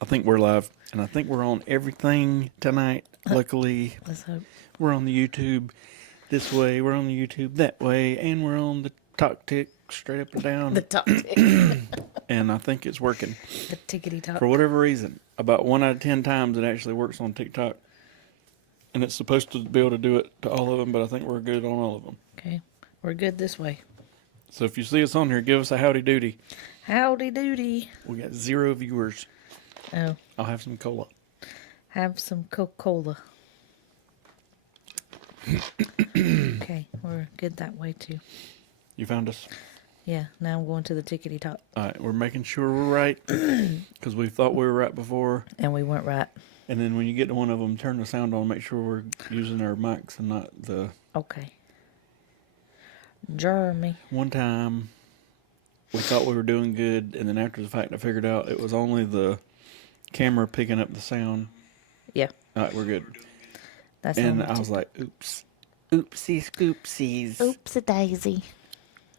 I think we're live, and I think we're on everything tonight. Luckily, Let's hope. we're on the YouTube this way, we're on the YouTube that way, and we're on the Talk Tick straight up and The down. top tick. And I think it's working. The tickety top. For whatever reason, about 1 out of 10 times it actually works on TikTok. And it's supposed to be able to do it to all of them, but I think we're good on all of them. Okay. We're good this way. So if you see us on here, give us a howdy doody. Howdy doody. We got 0 viewers. Oh, I'll have some cola. have some Coca-Cola. Okay, we're good that way too. You found us? Yeah, now I'm going to the tickety top. All right, we're making sure we're right because we thought we were right before. And we weren't right. And then when you get to one of them, turn the sound on. Make sure we're using our mics and not the... Okay. Jeremy. One time, we thought we were doing good, and then after the fact, I figured out it was only the camera picking up the sound. Yeah. All right, we're good. That's And I was like, oops. Oopsie scoopsies. Oopsie daisy.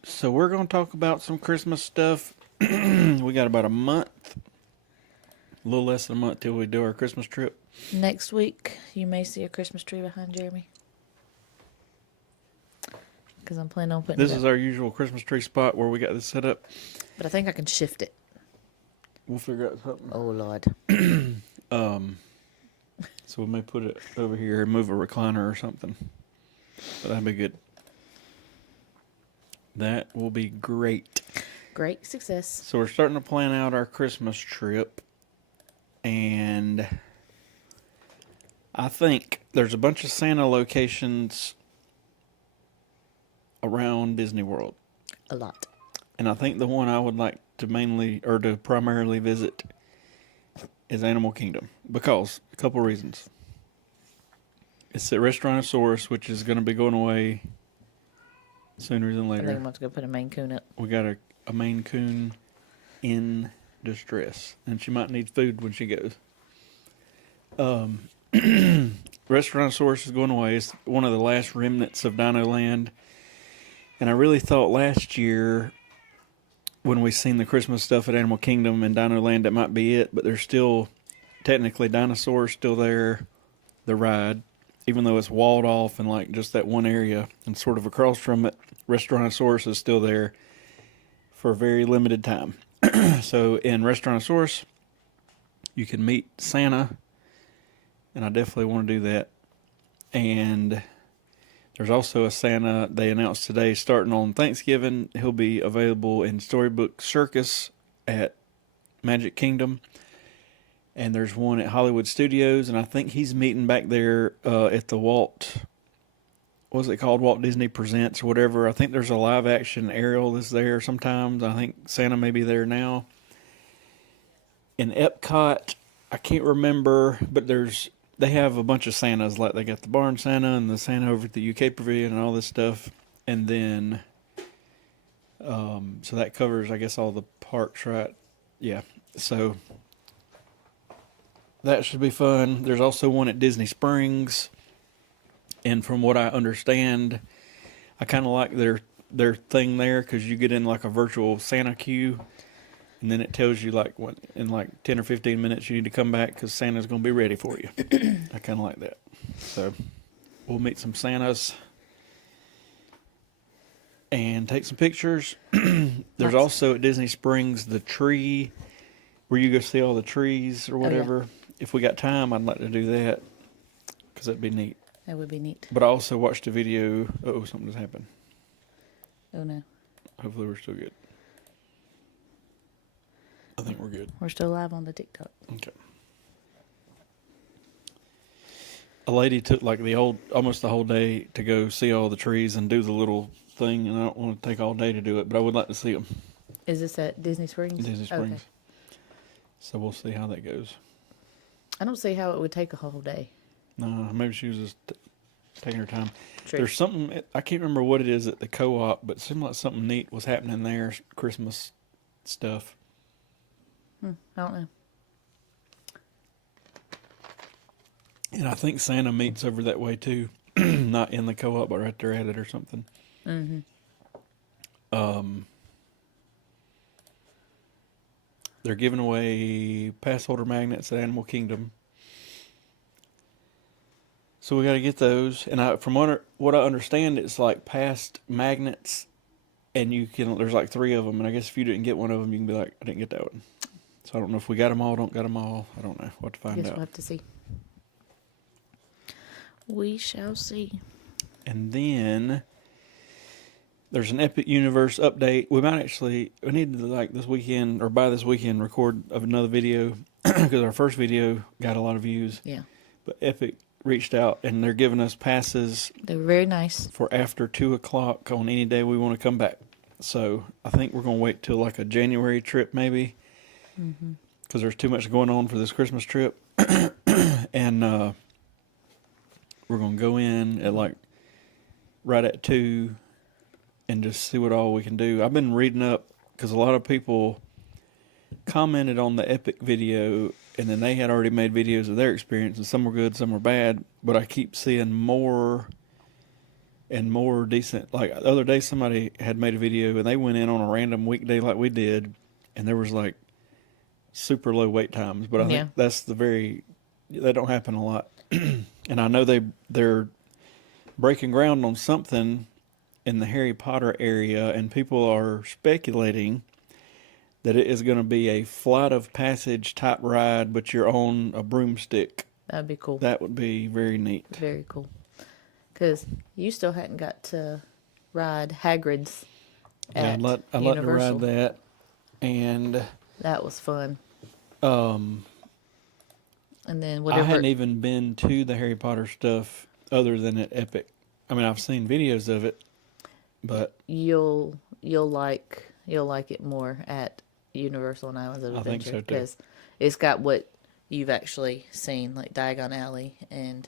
So we're going to talk about some Christmas stuff. We got about a month. A little less than a month till we do our Christmas trip. Next week, you may see a Christmas tree behind Jeremy. Because I'm planning on putting This it is up. our usual Christmas tree spot where we got this set up. But I think I can shift it. We'll figure out something. Oh, Lord. So we may put it over here and move a recliner or something. But that'd be good. That will be great. Great success. So we're starting to plan out our Christmas trip. And I think there's a bunch of Santa locations around Disney World. A lot. And I think the one I would like to mainly or to primarily visit is Animal Kingdom. Because a couple reasons. It's at Restaurantosaurus, which is going to be going away sooner than I think I'm later. about to go put a Maine Coon up. We got a Maine Coon in distress, and she might need food when she goes. Restaurantosaurus is going away. It's one of the last remnants of Dino Land. And I really thought last year when we seen the Christmas stuff at Animal Kingdom and Dino Land, that might be it. But there's still technically dinosaurs still there, the ride, even though it's walled off and like just that one area. And sort of across from it, Restaurantosaurus is still there for a very limited time. So in Restaurantosaurus, you can meet Santa, and I definitely want to do that. And there's also a Santa they announced today starting on Thanksgiving. He'll be available in Storybook Circus at Magic Kingdom. And there's one at Hollywood Studios, and I think he's meeting back there at the Walt Disney Presents or whatever. I think there's a live action Ariel that's there sometimes. I think Santa may be there now. In Epcot, I can't remember, but they have a bunch of Santas. Like they got the Barn Santa and the Santa over at the UK Pavilion and all this stuff. And then, so that covers, I guess, all the parks, right? Yeah. So that should be fun. There's also one at Disney Springs. And from what I understand, I kind of like their thing there because you get in like a virtual Santa queue. And then it tells you like what in like 10 or 15 minutes you need to come back because Santa's going to be ready for you. I kind of like that. So we'll meet some Santas and take some pictures. There's also at Disney Springs the tree where you go see all the trees or whatever. yeah. If we got time, I'd like to do that because that'd be neat. That would be neat. But I also watched a video. Oh, something just happened. Oh, no. Hopefully we're still good. I think we're good. We're still live on the TikTok. Okay. A lady took like almost the whole day to go see all the trees and do the little thing, and I don't want to take all day to do it, but I would like to see them. Is this at Disney Springs? Disney Springs. Okay. So we'll see how that goes. I don't see how it would take a whole day. No, maybe she was just taking her time. True. There's something, I can't remember what it is at the co-op, but it seemed like something neat was happening there, Christmas stuff. I don't know. And I think Santa meets over that way too. Not in the co-op, but right there at it or something. Mm-hmm. they're giving away pass holder magnets at Animal Kingdom. So we got to get those. And from what I understand, it's like past magnets, and there's like 3 of them. And I guess if you didn't get one of them, you can be like, I didn't get that one. So I don't know if we got them all, don't got them all. I don't know. We'll have to find Guess out. we'll have to see. We shall see. And then there's an Epic Universe update. We need to, like, this weekend, or by this weekend, record another video, because our first video got a lot of views. Yeah. But Epic reached out, and they're giving us passes. They were very nice. For after 2 o'clock on any day we want to come back. So I think we're going to wait till like a January trip maybe. Because there's too much going on for this Christmas trip. And we're going to go in at like right at 2 and just see what all we can do. I've been reading up because a lot of people commented on the Epic video, and then they had already made videos of their experience, and some were good, some were bad, but I keep seeing more and more decent. Like the other day somebody had made a video and they went in on a random weekday like we did, and there was like super low wait times, but I think that don't happen a lot. And I know they're breaking ground on something in the Harry Potter area, and people are speculating that it is going to be a flight of passage type ride, but you're on a broomstick. That'd be cool. That would be very neat. Very cool. Because you still hadn't got to ride Hagrid's at I'd like to Universal. ride that. And that was fun. And then whatever. I hadn't even been to the Harry Potter stuff other than at Epic. I mean, I've seen videos of it, but you'll like it more at Universal and Islands of I think Adventure, so too. because it's got what you've actually seen, like Diagon Alley, and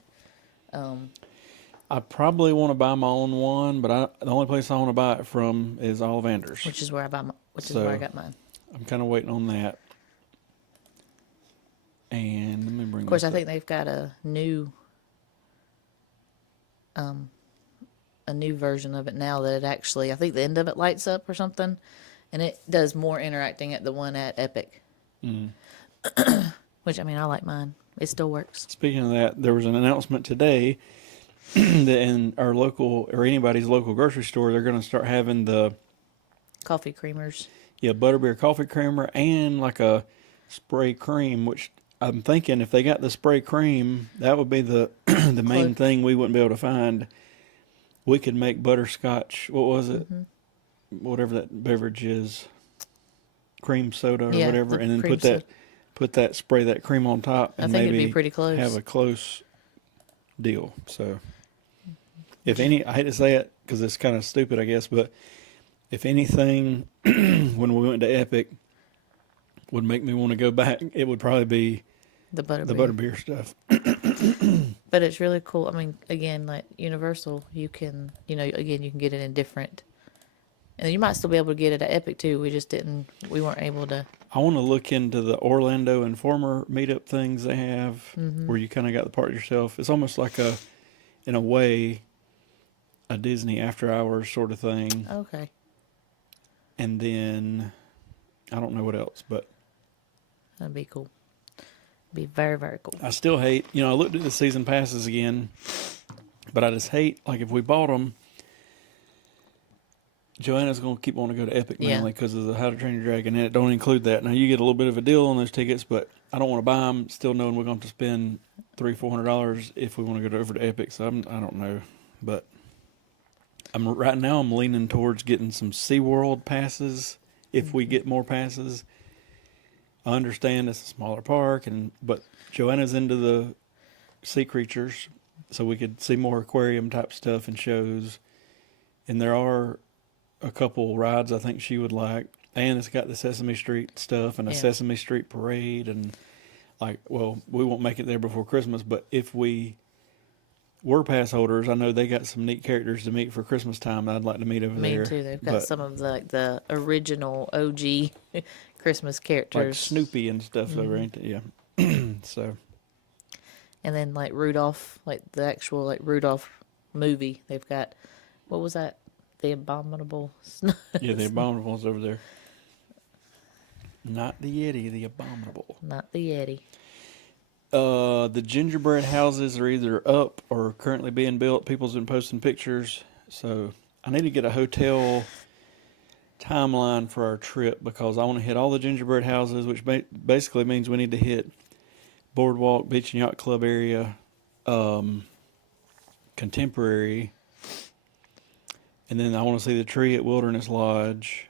I probably want to buy my own one, but the only place I want to buy it from is Ollivander's, which is where I got mine. I'm kind of waiting on that. And let me bring. Of course, I think they've got a new version of it now that it actually, I think the end of it lights up or something, and it does more interacting at the one at Epic. Which, I mean, I like mine. It still works. Speaking of that, there was an announcement today that in our local, or anybody's local grocery store, they're going to start having the coffee creamers. Yeah, butterbeer coffee creamer and like a spray cream, which I'm thinking if they got the spray cream, that would be the the main thing we wouldn't be able to find. We could make butterscotch. What was it? Whatever that beverage is, cream soda or whatever, and then spray that cream on top, and I think maybe it'd be pretty close. Have a close deal. So, if any, I hate to say it because it's kind of stupid, I guess, but if anything, when we went to Epic, would make me want to go back, it would probably be the butterbeer stuff. But it's really cool. I mean, again, like Universal, you can get it in different, and you might still be able to get it at Epic too. We weren't able to. I want to look into the Orlando Informer meetup things they have, where you kind of got the part yourself. It's almost like in a way, a Disney after hours sort of thing. Okay. And then, I don't know what else, but that'd be cool. Be very, very cool. I still hate, I looked at the season passes again, but I just hate, like, if we bought them, Joanna's going to keep wanting to go to Epic mainly because of the How to Train Your Dragon, and it don't include that. Now, you get a little bit of a deal on those tickets, but I don't want to buy them, still knowing we're going to have to spend $300-400 if we want to go over to Epic, so I don't know. But right now I'm leaning towards getting some SeaWorld passes if we get more passes. I understand it's a smaller park, but Joanna's into the sea creatures, so we could see more aquarium type stuff and shows. And there are a couple rides I think she would like, and it's got the Sesame Street stuff and a Sesame Street parade, and we won't make it there before Christmas, but if we were pass holders, I know they got some neat characters to meet for Christmas time that I'd like to meet over there. Me too. They've got some of the original OG Christmas characters, like Snoopy and stuff over, ain't it? Yeah. So. And then like Rudolph, like the actual like Rudolph movie. They've got, what was that? The Abominable. Yeah, the Abominables over there. Not the Yeti, the Abominable. Not the Yeti. The gingerbread houses are either up or currently being built. People's been posting pictures. So I need to get a hotel timeline for our trip because I want to hit all the gingerbread houses, which basically means we need to hit Boardwalk, Beach and Yacht Club area, Contemporary, and then I want to see the tree at Wilderness Lodge.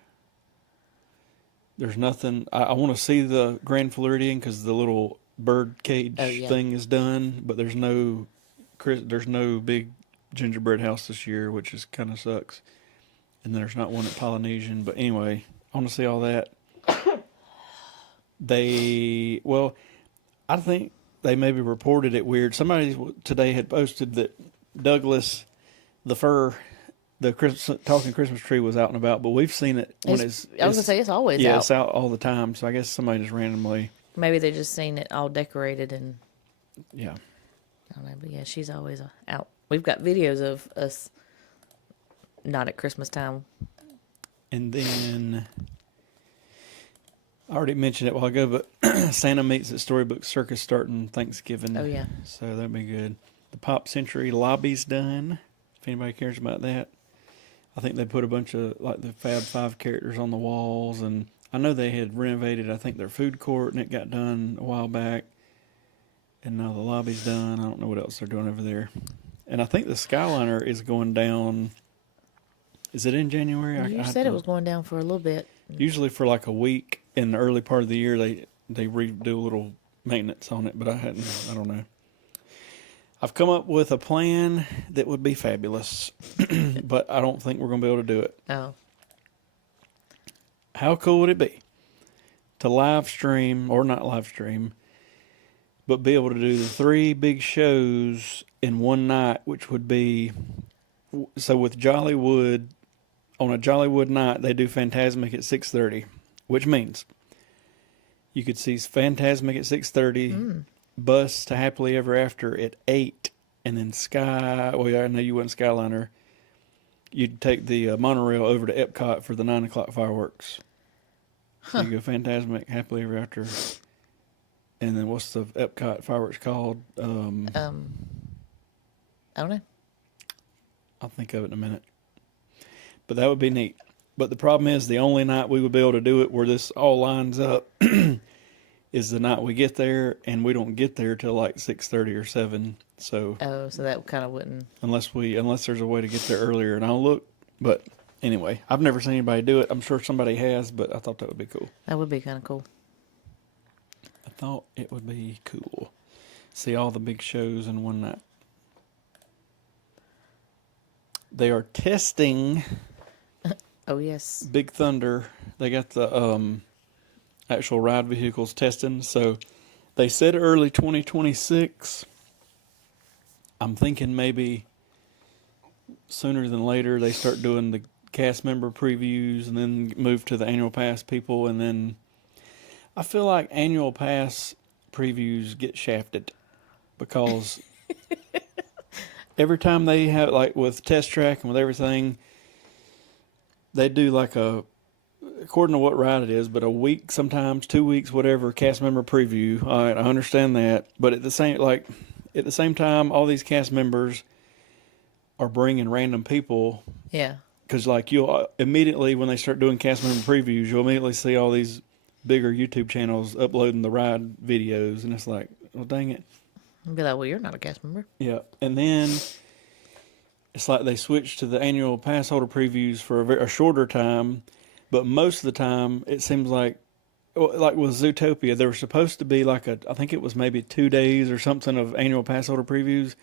There's nothing. I want to see the Grand Floridian because the little bird cage thing is done, but there's no big gingerbread house this year, which is kind of sucks. And there's not one at Polynesian, but anyway, I want to see all that. I think they maybe reported it weird. Somebody today had posted that Douglas, the talking Christmas tree was out and about, but we've seen it when it's I was gonna say it's always yeah, out. it's out all the time. So I guess somebody just randomly. Maybe they just seen it all decorated and Yeah. I don't know, but yeah, she's always out. We've got videos of us not at Christmas time. And then I already mentioned it a while ago, but Santa Meets at Storybook Circus starting Thanksgiving. Oh yeah. So that'd be good. The Pop Century lobby's done. If anybody cares about that. I think they put a bunch of like the Fab Five characters on the walls, and I know they had renovated, I think, their food court, and it got done a while back. And now the lobby's done. I don't know what else they're doing over there. And I think the Skyliner is going down. Is it in January? You said it was going down for a little bit. Usually for like a week in the early part of the year, they redo a little maintenance on it, but I don't know. I've come up with a plan that would be fabulous, but I don't think we're going to be able to do it. Oh. How cool would it be to live stream, or not live stream, but be able to do the 3 big shows in one night, which would be, so with Jollywood, on a Jollywood night, they do Fantasmic at 6:30, which means you could see Fantasmic at 6:30, Bus to Happily Ever After at 8, and then I know you went Skyliner. You'd take the monorail over to Epcot for the 9 o'clock fireworks. So you go Fantasmic, Happily Ever After, and then what's the Epcot fireworks called? I don't know. I'll think of it in a minute. But that would be neat. But the problem is the only night we would be able to do it where this all lines up is the night we get there, and we don't get there till like 6:30 or 7. So so that kind of wouldn't. Unless there's a way to get there earlier, and I'll look. But anyway, I've never seen anybody do it. I'm sure somebody has, but I thought that would be cool. That would be kind of cool. I thought it would be cool. See all the big shows in one night. They are testing. Oh yes. Big Thunder. They got the actual ride vehicles testing. So they said early 2026. I'm thinking maybe sooner than later they start doing the cast member previews and then move to the annual pass people. And then I feel like annual pass previews get shafted because every time they have, like with Test Track and with everything, they do like according to what ride it is, but a week, sometimes 2 weeks, whatever, cast member preview. All right, I understand that. But at the same time, all these cast members are bringing random people. Yeah. Because like you'll immediately, when they start doing cast member previews, you'll immediately see all these bigger YouTube channels uploading the ride videos. And it's like, well, dang it. I'd be like, well, you're not a cast member. Yeah. And then it's like they switch to the annual pass holder previews for a shorter time. But most of the time, it seems like with Zootopia, there was supposed to be I think it was maybe 2 days or something of annual pass holder previews.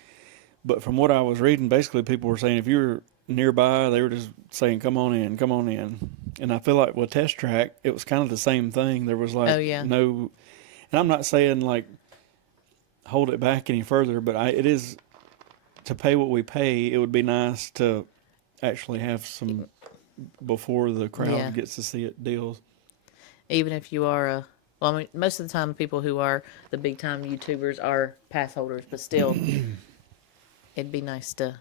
But from what I was reading, basically people were saying if you were nearby, they were just saying, come on in, come on in. And I feel like with Test Track, it was kind of the same thing. There was no, and I'm not saying like hold it back any further, but it is to pay what we pay. It would be nice to actually have some before the crowd gets to see it deals. Even if you are most of the time people who are the big time YouTubers are pass holders, but still it'd be nice to,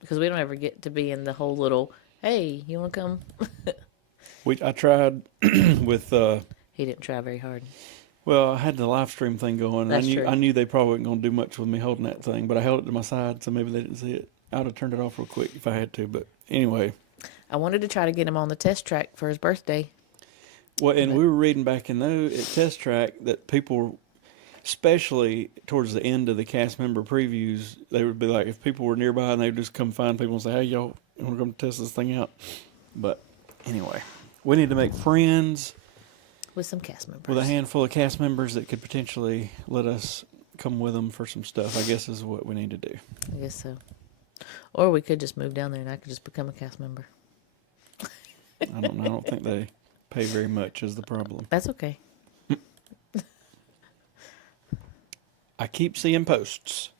because we don't ever get to be in the whole little, hey, you want to come? I tried with He didn't try very hard. well, I had the live stream thing going. And That's true. I knew they probably weren't going to do much with me holding that thing, but I held it to my side, so maybe they didn't see it. I'd have turned it off real quick if I had to, but anyway. I wanted to try to get him on the test track for his birthday. Well, and But- we were reading back in those at Test Track that people, especially towards the end of the cast member previews, they would be like, if people were nearby, and they would just come find people and say, "Hey, y'all, you want to come test this thing out?" But anyway, we need to make friends with some cast members. with a handful of cast members that could potentially let us come with them for some stuff. I guess is what we need to do. I guess so. Or we could just move down there and I could just become a cast member. I don't know. I don't think they pay very much is the problem. That's okay. I keep seeing posts.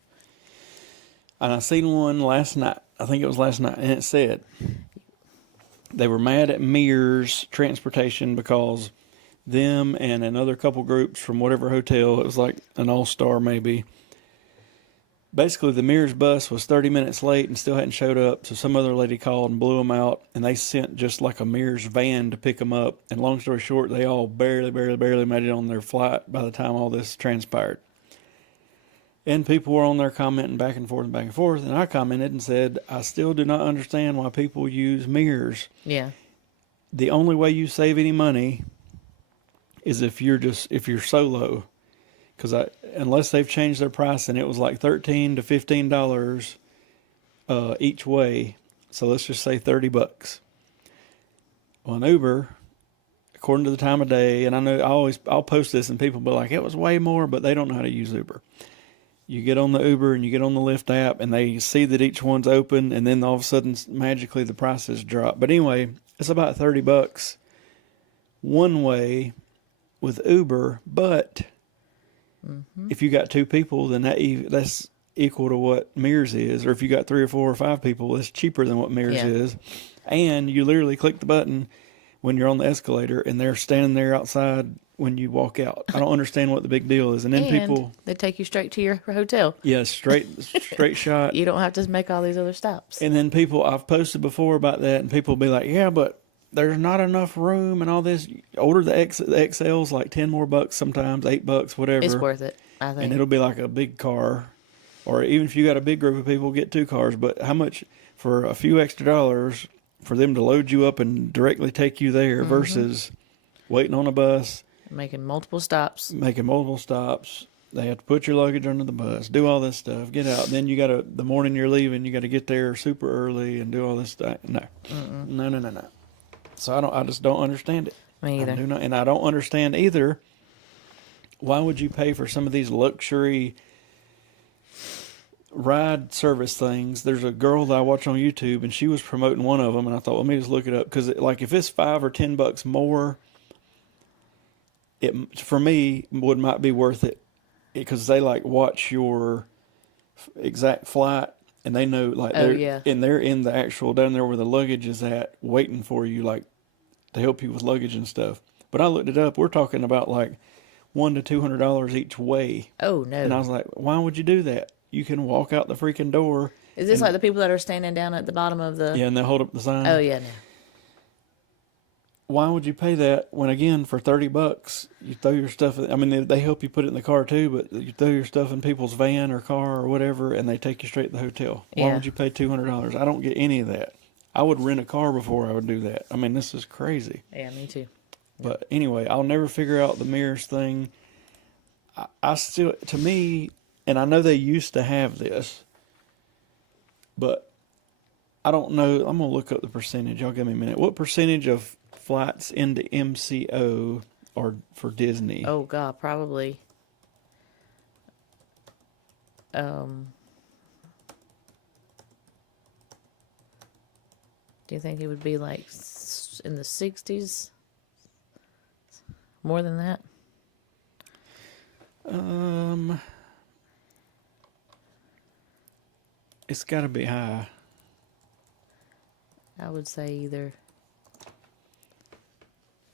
And I seen one last night. I think it was last night. And it said they were mad at Mears Transportation because them and another couple groups from whatever hotel, it was like an all-star maybe. Basically, the Mears bus was 30 minutes late and still hadn't showed up. So some other lady called and blew them out. And they sent just like a Mears van to pick them up. And long story short, they all barely made it on their flight by the time all this transpired. And people were on there commenting back and forth. And I commented and said, I still do not understand why people use Mears. Yeah. The only way you save any money is if you're solo. Because unless they've changed their price, and it was like $13 to $15 each way. So let's just say $30. Well, an Uber, according to the time of day, and I know I'll post this and people be like, it was way more, but they don't know how to use Uber. You get on the Uber and you get on the Lyft app and they see that each one's open, and then all of a sudden magically the prices drop. But anyway, it's about $30 one way with Uber, but if you got two people, then that's equal to what Mears is. Or if you got 3 or 4 or 5 people, it's cheaper than what Mears is. And you literally click the button when you're on the escalator, and they're standing there outside when you walk out. I don't understand what the big deal is. And then people, they take you straight to your hotel. yeah, straight shot. You don't have to make all these other stops. And then people, I've posted before about that, and people will be like, yeah, but there's not enough room and all this. Order the XLs, like 10 more bucks sometimes, $8, whatever. It's worth it, I think. And it'll be like a big car. Or even if you got a big group of people, get 2 cars. But how much for a few extra dollars for them to load you up and directly take you there versus waiting on a bus. Making multiple stops. They have to put your luggage under the bus, do all this stuff, get out. Then the morning you're leaving, you got to get there super early and do all this stuff. No. No. So I just don't understand it. Me either. And I don't understand either. Why would you pay for some of these luxury ride service things? There's a girl that I watch on YouTube, and she was promoting one of them, and I thought, let me just look it up, because like if it's $5 or $10 more, it for me might be worth it, because they like watch your exact flight, and they know like they're in the actual down there where the luggage is at, waiting for you, like to help you with luggage and stuff. But I looked it up. We're talking about like $100 to $200 each way. Oh no! And I was like, why would you do that? You can walk out the freaking door. Is this like the people that are standing down at the bottom of the? Yeah, and they hold up the sign. Oh yeah, no. Why would you pay that when, again, for $30, you throw your stuff? I mean, they help you put it in the car too, but you throw your stuff in people's van or car or whatever, and they take you straight to the hotel. Why would you pay $200? I don't get any of that. I would rent a car before I would do that. I mean, this is crazy. Yeah, me too. But anyway, I'll never figure out the Mears thing. I still, to me, and I know they used to have this, but I don't know. I'm going to look up the percentage. Y'all give me a minute. What percentage of flights into MCO are for Disney? Oh God, probably. Do you think it would be like in the 60s? More than that? It's got to be high. I would say either.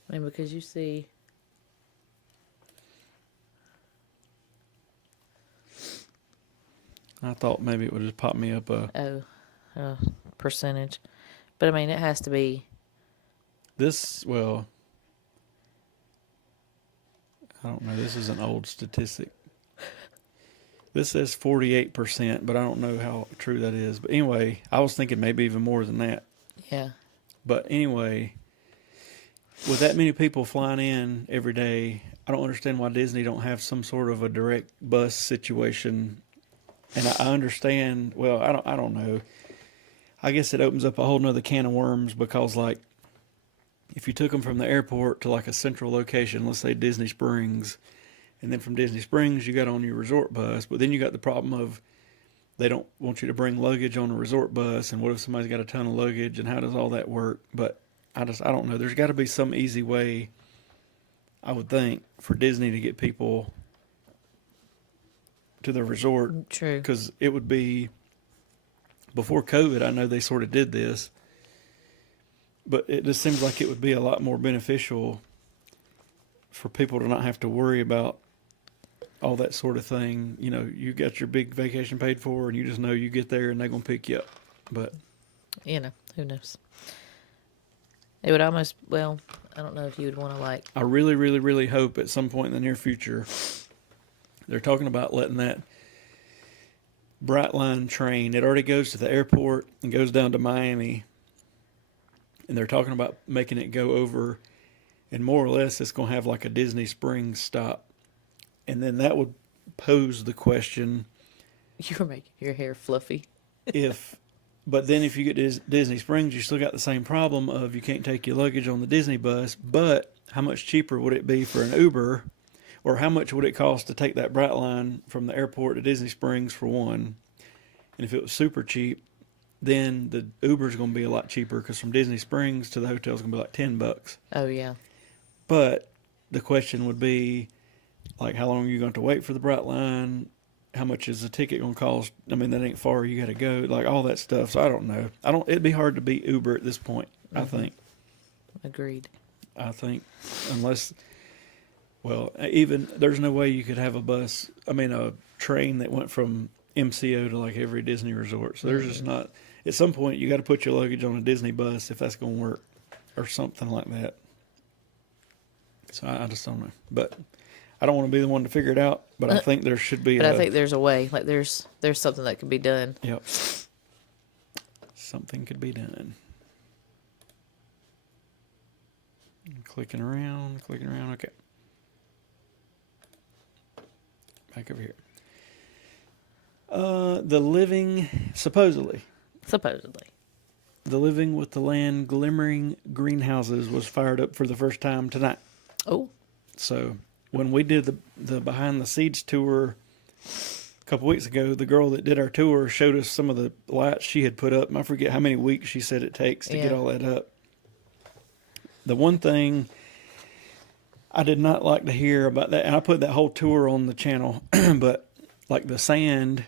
I mean, because you see. I thought maybe it would just pop me up a percentage. But I mean, it has to be. well, I don't know. This is an old statistic. This says 48%, but I don't know how true that is. But anyway, I was thinking maybe even more than that. Yeah. But anyway, with that many people flying in every day, I don't understand why Disney don't have some sort of a direct bus situation. And I understand, well, I don't know. I guess it opens up a whole nother can of worms because, like, if you took them from the airport to like a central location, let's say Disney Springs, and then from Disney Springs you got on your resort bus, but then you got the problem of they don't want you to bring luggage on a resort bus, and what if somebody's got a ton of luggage, and how does all that work? But I don't know. There's got to be some easy way, I would think, for Disney to get people to the resort. True. Because it would be, before COVID, I know they sort of did this, but it just seems like it would be a lot more beneficial for people to not have to worry about all that sort of thing. You know, you got your big vacation paid for, and you just know you get there and they're going to pick you up. But, You know, who knows? It would almost, well, I don't know if you would want to like, I really, really, really hope at some point in the near future, they're talking about letting that Brightline train, it already goes to the airport and goes down to Miami. And they're talking about making it go over, and more or less it's going to have like a Disney Springs stop. And then that would pose the question, you're making your hair fluffy. but then if you get to Disney Springs, you still got the same problem of you can't take your luggage on the Disney bus, but how much cheaper would it be for an Uber, or how much would it cost to take that Brightline from the airport to Disney Springs for one? And if it was super cheap, then the Uber's going to be a lot cheaper, because from Disney Springs to the hotel is going to be like $10. Oh, yeah. But the question would be, like, how long are you going to wait for the Brightline? How much is the ticket going to cost? I mean, that ain't far. You got to go, like all that stuff. So I don't know. It'd be hard to beat Uber at this point. I think. Agreed. I think, unless, well, even there's no way you could have a train that went from MCO to like every Disney resort. So there's just not. At some point, you got to put your luggage on a Disney bus if that's going to work, or something like that. So I just don't know. But I don't want to be the one to figure it out. But I think there should be. But I think there's a way. Like there's something that can be done. Yep. Something could be done. Clicking around. Okay. Back over here. Supposedly, the Living with the Land Glimmering Greenhouses was fired up for the first time tonight. Oh. So when we did the Behind the Scenes tour a couple weeks ago, the girl that did our tour showed us some of the lights she had put up. And I forget how many weeks she said it takes to get all that up. The one thing I did not like to hear about that, and I put that whole tour on the channel, but like the sand,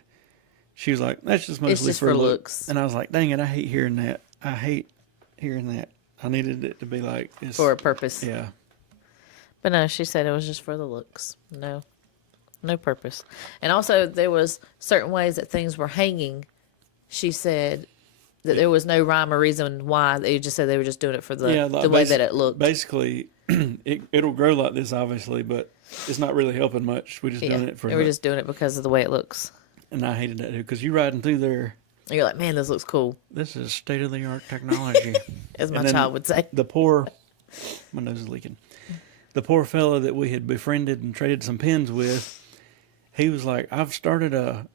she was like, that's just mostly just for looks. And I was like, dang it, I hate hearing that. I needed it to be like, For a purpose. Yeah. But no, she said it was just for the looks. No purpose. And also there was certain ways that things were hanging. She said that there was no rhyme or reason why. They just said they were just doing it for the way that it looked. Basically, it'll grow like this, obviously, but it's not really helping much. We're just doing it for. They were just doing it because of the way it looks. And I hated that too, because you riding through there. And you're like, man, this looks cool. This is state of the art technology, as my child would say. My nose is leaking. The poor fella that we had befriended and traded some pins with, he was like, I've started a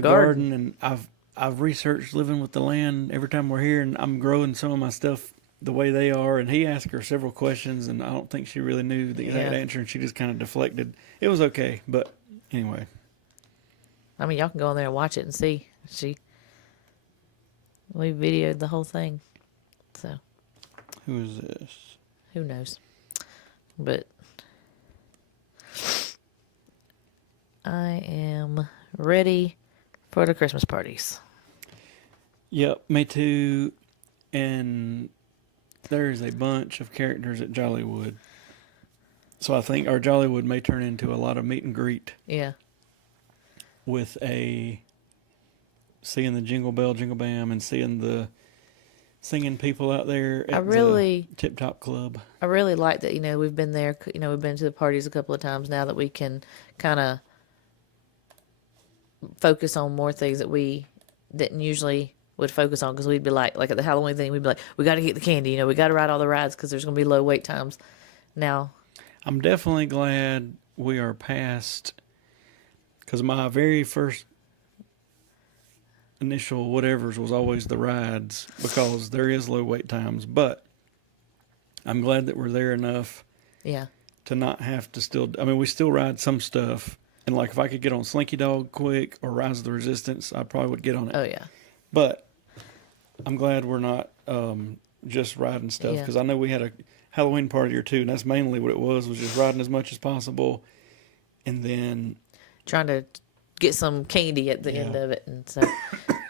garden, and I've researched Living with the Land every time we're here, and I'm growing some of my stuff the way they are. And he asked her several questions, and I don't think she really knew the exact answer, and she just kind of deflected. It was okay, but anyway. I mean, y'all can go in there and watch it and see. We videoed the whole thing. So. Who is this? Who knows? But I am ready for the Christmas parties. Yep, me too. And there's a bunch of characters at Jollywood. So I think our Jollywood may turn into a lot of meet and greet. Yeah. With seeing the Jingle Bell, Jingle Bam, and seeing singing people out there at really- the Tip Top Club. I really like that, we've been there, we've been to the parties a couple of times now that we can kind of focus on more things that we didn't usually would focus on, because we'd be like at the Halloween thing, we'd be like, we got to get the candy, we got to ride all the rides because there's going to be low wait times. Now, I'm definitely glad we are past, because my very first initial whatevers was always the rides, because there is low wait times, but I'm glad that we're there enough yeah, to not have to still, I mean, we still ride some stuff, and like if I could get on Slinky Dog quick or Rise of the Resistance, I probably would get on it. oh yeah, But I'm glad we're not just riding stuff, Yeah. because I know we had a Halloween party or two, and that's mainly what it was just riding as much as possible, and then trying to get some candy at the end Yeah. of it, and so,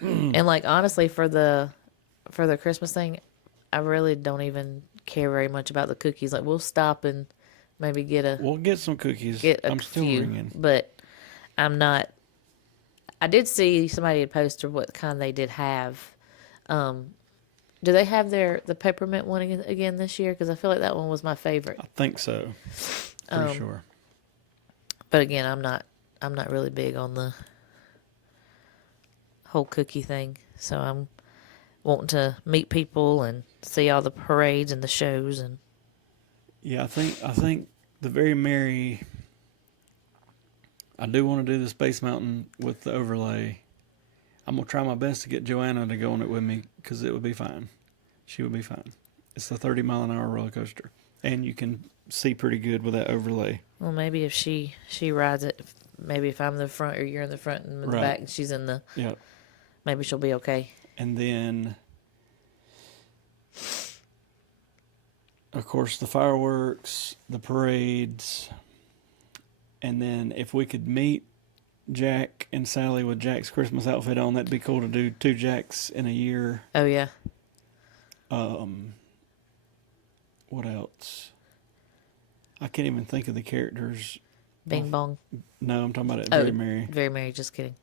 and like honestly, for the Christmas thing, I really don't even care very much about the cookies. Like we'll stop and maybe we'll get some cookies. get a I'm still few, ringing. but I'm not. I did see somebody had posted what kind they did have. Do they have the peppermint one again this year? Because I feel like that one was my favorite. I think so. Pretty sure. But again, I'm not really big on the whole cookie thing. So I'm wanting to meet people and see all the parades and the shows and Yeah, I think the Very Merry. I do want to do the Space Mountain with the overlay. I'm gonna try my best to get Joanna to go on it with me, because it would be fine. She would be fine. It's the 30-mile-an-hour roller coaster, and you can see pretty good with that overlay. well, maybe if she rides it, maybe if I'm in the front or you're in the front and in the Right. back and she's in the, Yeah, maybe she'll be okay. and then of course the fireworks, the parades, and then if we could meet Jack and Sally with Jack's Christmas outfit on, that'd be cool to do 2 Jacks in a year. Oh yeah, What else? I can't even think of the characters. Bing Bong. No, I'm talking about it. Oh, Very Merry. Very Merry. Just kidding.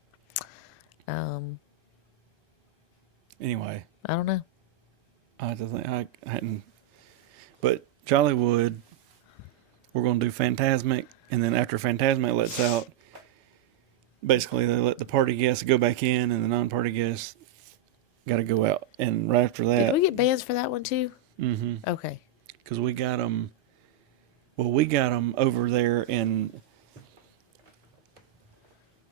Anyway, I don't know. I have to think. I hadn't. But Jollywood, we're going to do Phantasmic, and then after Phantasmic lets out, basically they let the party guests go back in, and the non-party guests got to go out. And right after Did that, we get bands for that one too? mm-hmm, Okay. because we got them. Well, we got them over there in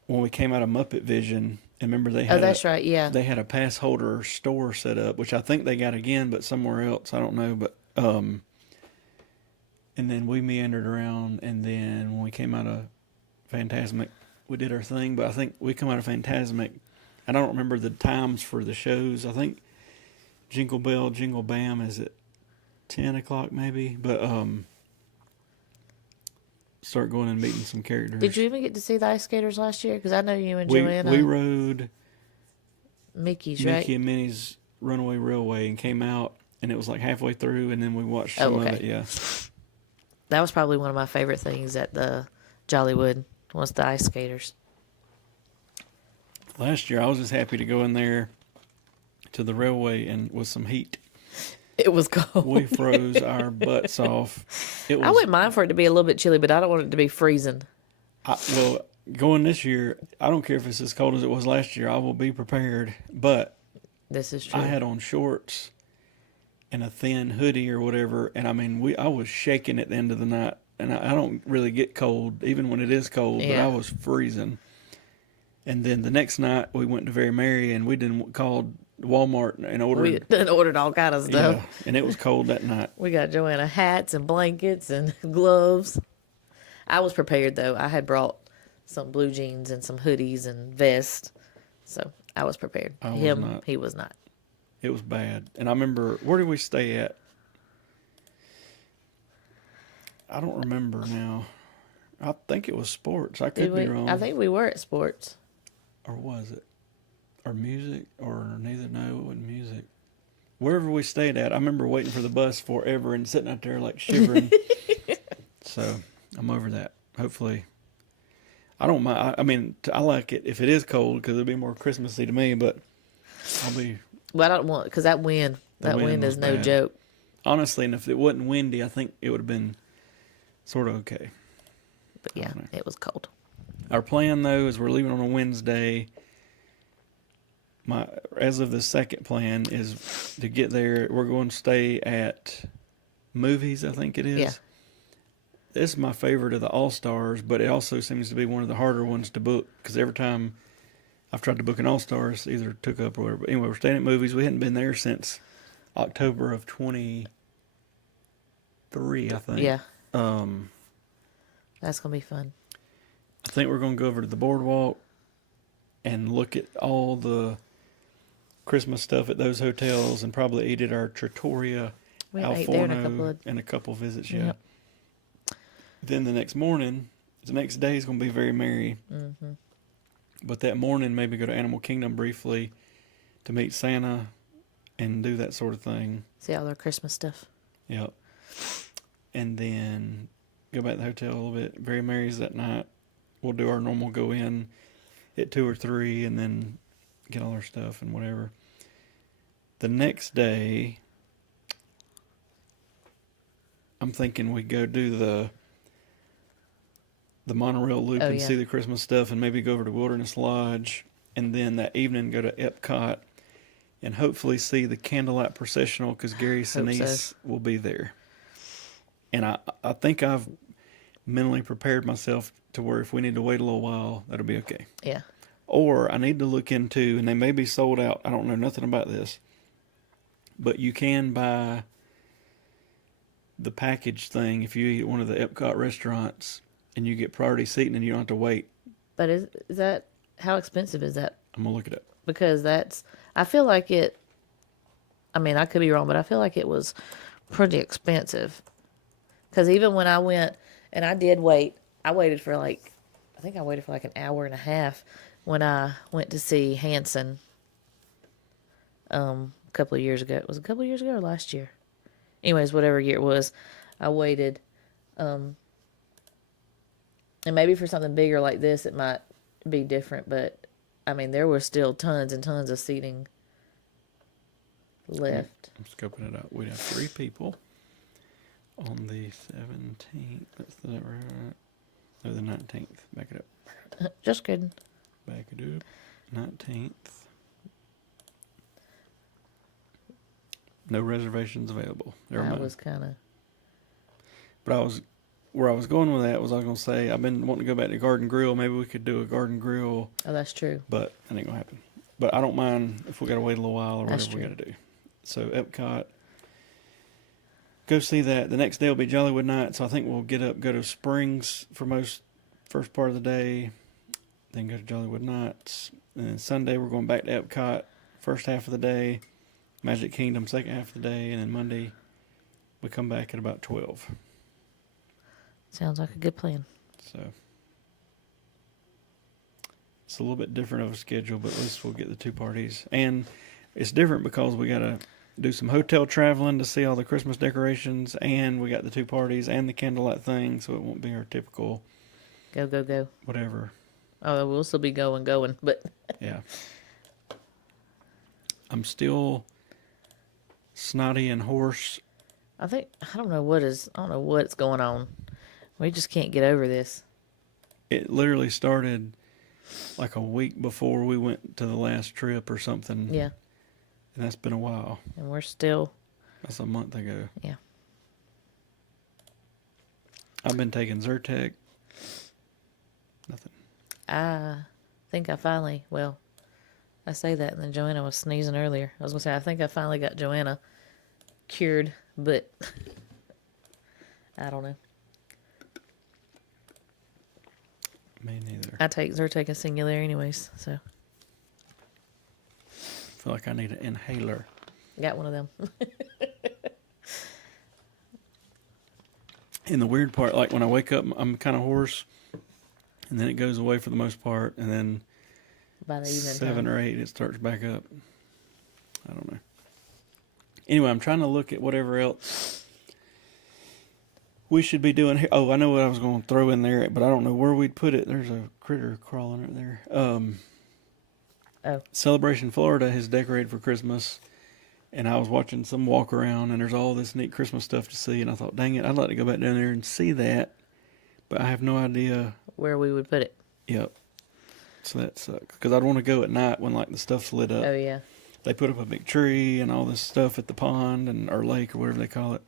when we came out of Muppet Vision. And remember they had Oh, that's right. Yeah. they had a pass holder store set up, which I think they got again, but somewhere else. I don't know. But and then we meandered around, and then when we came out of Phantasmic, we did our thing. But I think we come out of Phantasmic, I don't remember the times for the shows. I think Jingle Bell, Jingle Bam is at 10 o'clock maybe. But start going and meeting some characters. Did you even get to see the ice skaters last year? Because I know you and we Joanna. we rode Mickey's, right? Mickey and Minnie's Runaway Railway and came out, and it was like halfway through, and then we watched some of okay. it. Yeah, That was probably one of my favorite things at the Jollywood was the ice skaters. last year I was just happy to go in there to the railway and with some heat. It was cold. We froze our butts off. It was I wouldn't mind for it to be a little bit chilly, but I don't want it to be freezing. well going this year. I don't care if it's as cold as it was last year. I will be prepared. But This is true. I had on shorts and a thin hoodie or whatever, and I mean I was shaking at the end of the night, and I don't really get cold even when it is cold, but Yeah. I was freezing. And then the next night we went to Very Merry, and we called Walmart and ordered. We done ordered all kind of stuff. Yeah, and it was cold that night. We got Joanna hats and blankets and gloves. I was prepared though. I had brought some blue jeans and some hoodies and vest, so I was prepared. I was Him, not. he was not. It was bad. And I remember, where did we stay at? I don't remember now. I think it was Sports. I could Did we? be wrong. I think we were at sports. Or was it? Or music? Or neither? No, it wasn't music. Wherever we stayed at, I remember waiting for the bus forever and sitting out there like shivering. So I'm over that. Hopefully. I don't mind. I mean, I like it if it is cold because it'll be more Christmassy to me, but I'll be. But I don't want because that wind That wind was is no bad. joke. Honestly, and if it wasn't windy, I think it would have been sort of okay. But I yeah, don't know. it was cold. Our plan, though, is we're leaving on a Wednesday. As of the second plan, is to get there. We're going to stay at Movies, I think it is. Yeah. This is my favorite of the All-Stars, but it also seems to be one of the harder ones to book because every time I've tried to book an All-Stars, either took up or whatever. But anyway, we're staying at Movies. We hadn't been there since October of 23, I think. Yeah. Um, That's going to be fun. I think we're going to go over to the boardwalk and look at all the Christmas stuff at those hotels and probably eat at our Trattoria We Al ate there in a Forno couple of... and a couple visits, yeah. Yep. Then the next day is going to be very merry. Mm-hmm. But that morning, maybe go to Animal Kingdom briefly to meet Santa and do that sort of thing. See all their Christmas stuff. Yep. And then go back to the hotel a little bit. Very merry's that night. We'll do our normal go in at 2 or 3 and then get all our stuff and whatever. The next day, I'm thinking we go do the monorail loop and see the Christmas stuff and maybe go over to Wilderness Lodge. And then that evening go to EPCOT and hopefully see the candlelight processional because Gary Sinise will be there. And I think I've mentally prepared myself to where if we need to wait a little while, that'll be okay. Yeah. Or I need to look into, and they may be sold out. I don't know nothing about this. But you can buy the package thing if you eat at one of the Epcot restaurants and you get priority seating and you don't have to wait. But is that, how expensive is that? I'm going to look it up. Because I feel like it, I mean, I could be wrong, but I feel like it was pretty expensive. Because even when I went, and I did wait, I waited for I think I waited for like an hour and a half when I went to see Hanson a couple of years ago. Was it a couple of years ago or last year? Anyways, whatever year it was, I waited. And maybe for something bigger like this, it might be different. But, I mean, there were still tons and tons of seating left. I'm scoping it out. We'd have 3 people on the 17th. That's the right. No, the 19th. Back it up. Just kidding. Back it up. 19th. No reservations available. Never mind. was kind of... But where I was going with that was I was going to say, I've been wanting to go back to Garden Grill. Maybe we could do a Garden Grill. Oh, that's true. But that ain't going to happen. But I don't mind if we got to wait a little while or That's whatever we true. got to do. So Epcot, go see that. The next day will be Jollywood night. So I think we'll get up, go to Springs for first part of the day. Then go to Jollywood nights. And then Sunday we're going back to Epcot first half of the day. Magic Kingdom second half of the day. And then Monday we come back at about 12. Sounds like a good plan. So it's a little bit different of a schedule, but at least we'll get the 2 parties. And it's different because we got to do some hotel traveling to see all the Christmas decorations, and we got the 2 parties and the candlelight thing, so it won't be our typical Go, go, go. whatever. Oh, we'll still be going, but... Yeah. I'm still snotty and hoarse. I don't know what's going on. We just can't get over this. It literally started like a week before we went to the last trip or something. Yeah. And that's been a while. And we're still... That's a month ago. Yeah. I've been taking Zyrtec. Nothing. I think I finally... Well, I say that, and then Joanna was sneezing earlier. I was going to say, I think I finally got Joanna cured, but... I don't know. Me neither. I take Zyrtec and Singulair anyways, so... I feel like I need an inhaler. Got one of them. And the weird part, like when I wake up, I'm kind of hoarse, and then it goes away for the most part, and then By the evening 7 time. or 8, it starts back up. I don't know. Anyway, I'm trying to look at whatever else we should be doing here. Oh, I know what I was going to throw in there, but I don't know where we'd put it. There's a critter crawling right there. Oh. Celebration Florida has decorated for Christmas, And I was watching some walk around, and there's all this neat Christmas stuff to see. And I thought, dang it, I'd like to go back down there and see that, but I have no idea. Where we would put it. Yep. So that sucks because I'd want to go at night when like the stuff's lit up. Oh yeah. They put up a big tree and all this stuff at the pond and or lake or whatever they call it.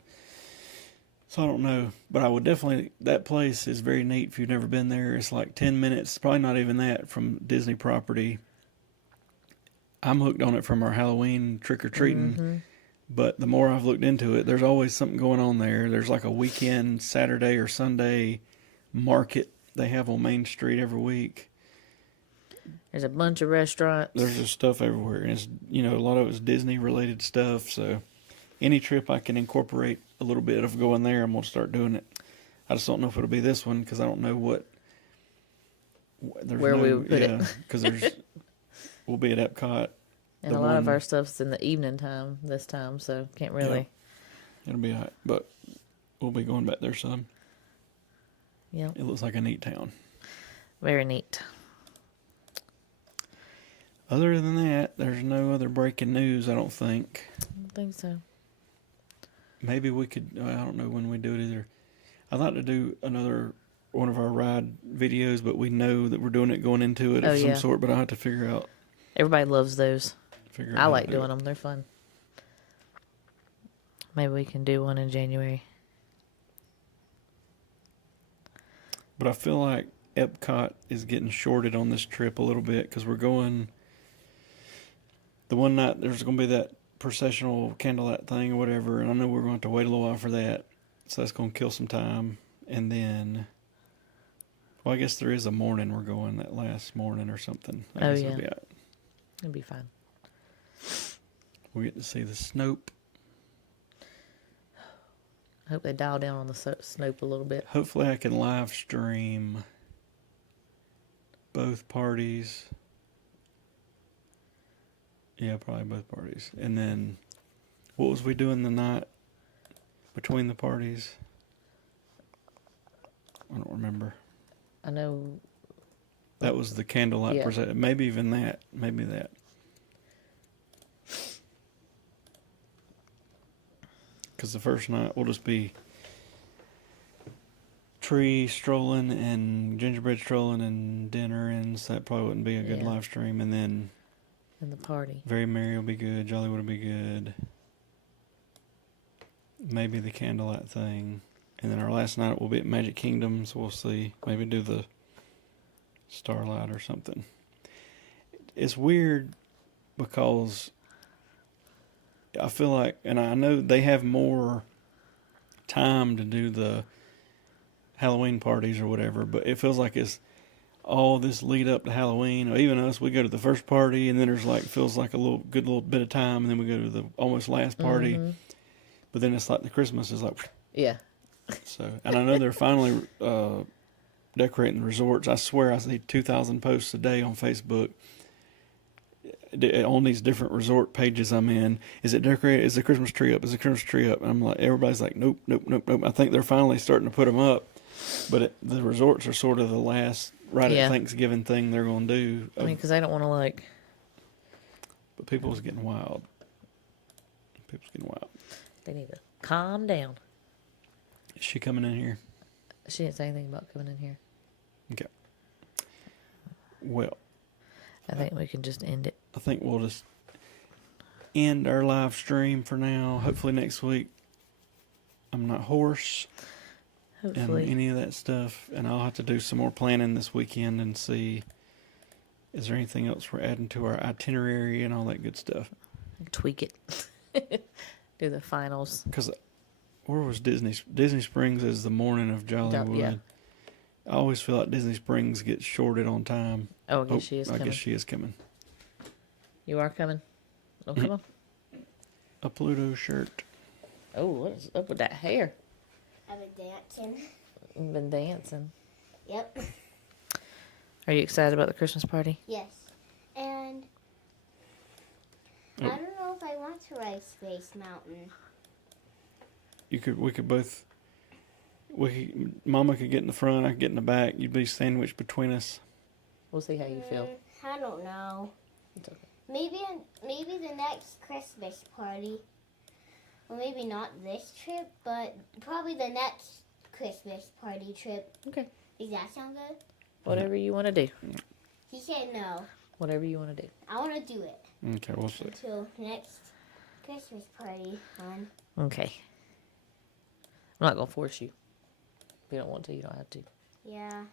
So I don't know, but I would definitely. That place is very neat if you've never been there. It's like 10 minutes, probably not even that, from Disney property. I'm hooked on it from our Halloween trick or treating. Mm-hmm. But the more I've looked into it, there's always something going on there. There's like a weekend Saturday or Sunday market they have on Main Street every week. There's a bunch of restaurants. There's just stuff everywhere, and it's a lot of it's Disney related stuff. So any trip I can incorporate a little bit of going there, I'm gonna start doing it. I just don't know if it'll be this one because I don't know where we would put it. Because we'll be at EPCOT. And a lot of our stuff's in the evening time this time, so can't really. Yeah, it'll be all right, but we'll be going back there some. Yeah. It looks like a neat town. Very neat. Other than that, there's no other breaking news, I don't think. I don't think so. Maybe we could, I don't know when we do it either. I'd like to do another one of our ride videos, but we know that we're doing it going into it of some sort, but I'll have to figure out. Everybody loves those. I like doing it. them. They're fun. Maybe we can do one in January. But I feel like EPCOT is getting shorted on this trip a little bit because we're going. The one night there's going to be that processional candlelight thing or whatever, and I know we're going to have to wait a little while for that, so that's going to kill some time. And then, well, I guess there is a morning we're going, that last morning or something. I guess it'll be all right. It'll be fine. We get to see the Snope. I hope they dial down on the Snope a little bit. Hopefully I can live stream both parties. Yeah, probably both parties. And then, what was we doing the night between the parties? I don't remember. I know. That was the candlelight procession. Maybe even that. Maybe that. Because the first night will just be tree strolling and gingerbread strolling and dinner, and so that probably wouldn't be a good live stream. And then the party. Very Merry will be good. Jollywood will be good. Maybe the candlelight thing. And then our last night will be at Magic Kingdom, so we'll see. Maybe do the Starlight or something. It's weird because I feel like, and I know they have more time to do the Halloween parties or whatever, but it feels like it's all this lead up to Halloween. Or even us, we go to the first party, and then there's like, feels like a good little bit of time, and then we go to the almost last party. Mm-hmm. But then it's like the Christmas is like, yeah. So, and I know they're finally decorating the resorts. I swear I see 2,000 posts a day on Facebook on these different resort pages I'm in. Is it decorated? Is the Christmas tree up? Is the Christmas tree up? And I'm like, everybody's like, nope, nope, nope, nope. I think they're finally starting to put them up, but the resorts are sort of the last at Thanksgiving thing they're going to do. I mean, because I don't want to like. But people's getting wild. People's getting wild. They need to calm down. Is she coming in here? She didn't say anything about coming in here. Okay. Well, I think we can just end it. I think we'll just end our live stream for now. Hopefully next week I'm not hoarse Hopefully. and any of that stuff. And I'll have to do some more planning this weekend and see, is there anything else we're adding to our itinerary and all that good stuff. Tweak it. Do the finals. Because where was Disney? Disney Springs is the morning of Jollywood. Yeah. I always feel like Disney Springs gets shorted on time. Oh, I guess she is coming. I guess she is coming. You are coming? Oh, come on. A Pluto shirt. Oh, what is up with that hair? I've been dancing. You've been dancing. Yep. Are you excited about the Christmas party? Yes. And I don't know if I want to ride Space Mountain. We could both. Mama could get in the front, I could get in the back. You'd be sandwiched between us. We'll see how you feel. I don't know. It's okay. maybe the next Christmas party. Well, maybe not this trip, but probably the next Christmas party trip. Okay. Does that sound good? Whatever you want to do. He said no. Whatever you want to do. I want to do it Okay, we'll see. until next Christmas party on. Okay. I'm not going to force you. If you don't want to, you don't have to. Yeah.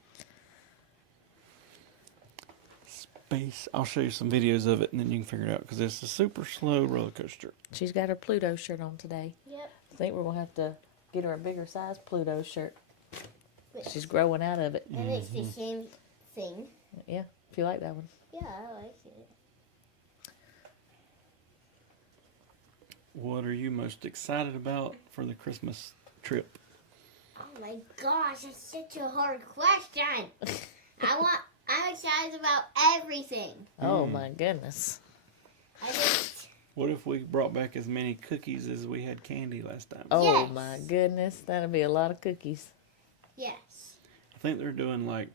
Space. I'll show you some videos of it, and then you can figure it out, because it's a super slow roller coaster. She's got her Pluto shirt on today. Yep. I think we're going to have to get her a bigger size Pluto shirt. But- She's growing out of it. And it's the same thing. Yeah, if you like that one. Yeah, I like it. What are you most excited about for the Christmas trip? Oh my gosh, that's such a hard question. I'm excited about everything. Oh my goodness. I just, What if we brought back as many cookies as we had candy last time? Oh Yes. my goodness. That'll be a lot of cookies. yes. I think they're doing like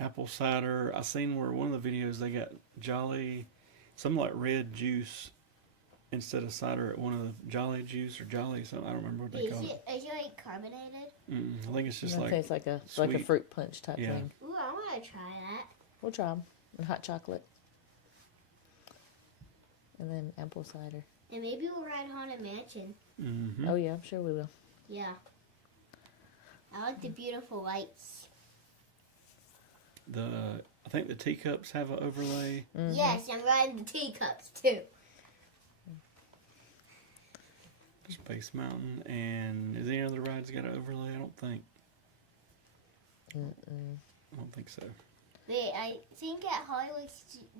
apple cider. I seen where one of the videos they got Jolly, some like red juice instead of cider at one of the Jolly juice or Jolly something. I don't remember what they call it. Is it like carbonated? I think it's just I like think it's like a sweet. fruit punch type Yeah. thing. Ooh, I want to try that. We'll try them. And hot chocolate. And then apple cider. And maybe we'll ride Haunted Mansion. Mhm. Oh yeah, I'm sure we will. Yeah. I like the beautiful lights. I think the teacups have an overlay. Mhm. Yes, I'm riding the teacups too. Space Mountain, and is any other rides got an overlay? I don't think. Mm-mm. I don't think so. I think at Hollywood,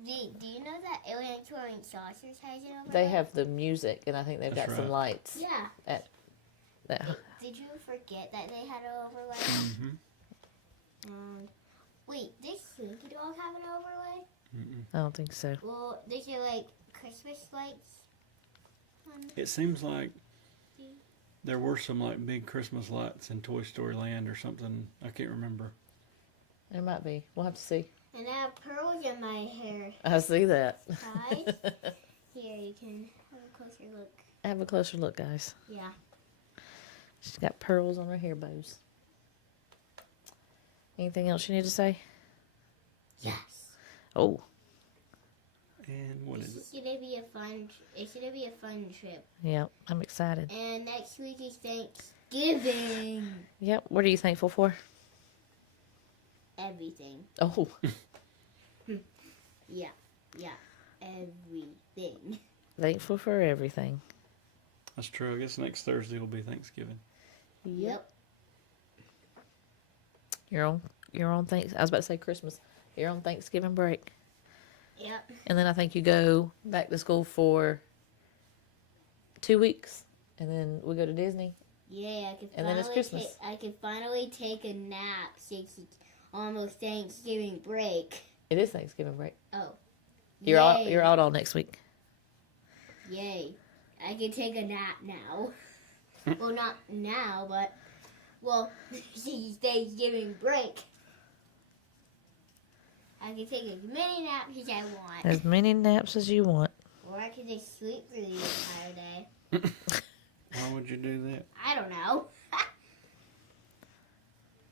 do you know that Alien Exploring Saucers has it over They there? have the music, and I think they've That's got some right. lights. Yeah. That, Did you forget that they had an overlay? Mm-hmm. Wait, does Slinky Dog have an overlay? I don't think so. Well, they should like Christmas lights. It seems like there were some like big Christmas lights in Toy Story Land or something. I can't remember. There might be. We'll have to see. And I have pearls in my hair. I see that. Guys, here you can have a closer look. Have a closer look, guys. Yeah. She's got pearls on her hair bows. Anything else you need to say? Yes. Oh, And what is it? It's gonna be a fun. It's gonna be a fun trip. yeah, I'm excited. And next week is Thanksgiving. Yep, what are you thankful for? Everything. Oh, Yeah. Everything. thankful for everything. That's true. I guess next Thursday will be Thanksgiving. Yep. You're on thanks. I was about to say Christmas. You're on Thanksgiving break, Yep. and then I think you go back to school for 2 weeks, and then we go to Disney. Yeah, I can. And then it's Christmas. I can finally take a nap since it's almost Thanksgiving break. It is Thanksgiving break. Oh. You're Yay. out all next week. Yay. I can take a nap now. Well, not now, but well, since it's Thanksgiving break. I can take as many naps as I want. As many naps as you want. Or I can just sleep for the entire day. Why would you do that? I don't know.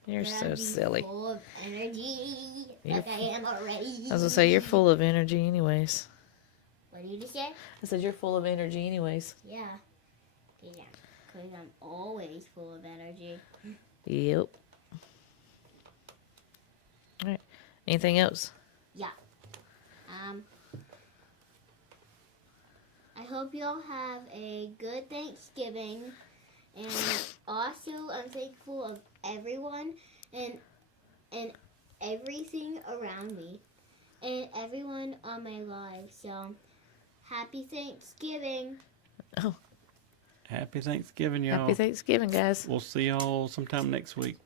You're But so I'd be silly. Full of energy, You're like I am already. I was gonna say you're full of energy, anyways. What did you just say? I said you're full of energy, anyways. Yeah. Yeah. Because I'm always full of energy. Yep. All right. Anything else? Yeah. I hope y'all have a good Thanksgiving. And also, I'm thankful of everyone and everything around me and everyone on my life. So, happy Thanksgiving. Oh, Happy Thanksgiving, y'all. happy Thanksgiving, guys. We'll see y'all sometime next week.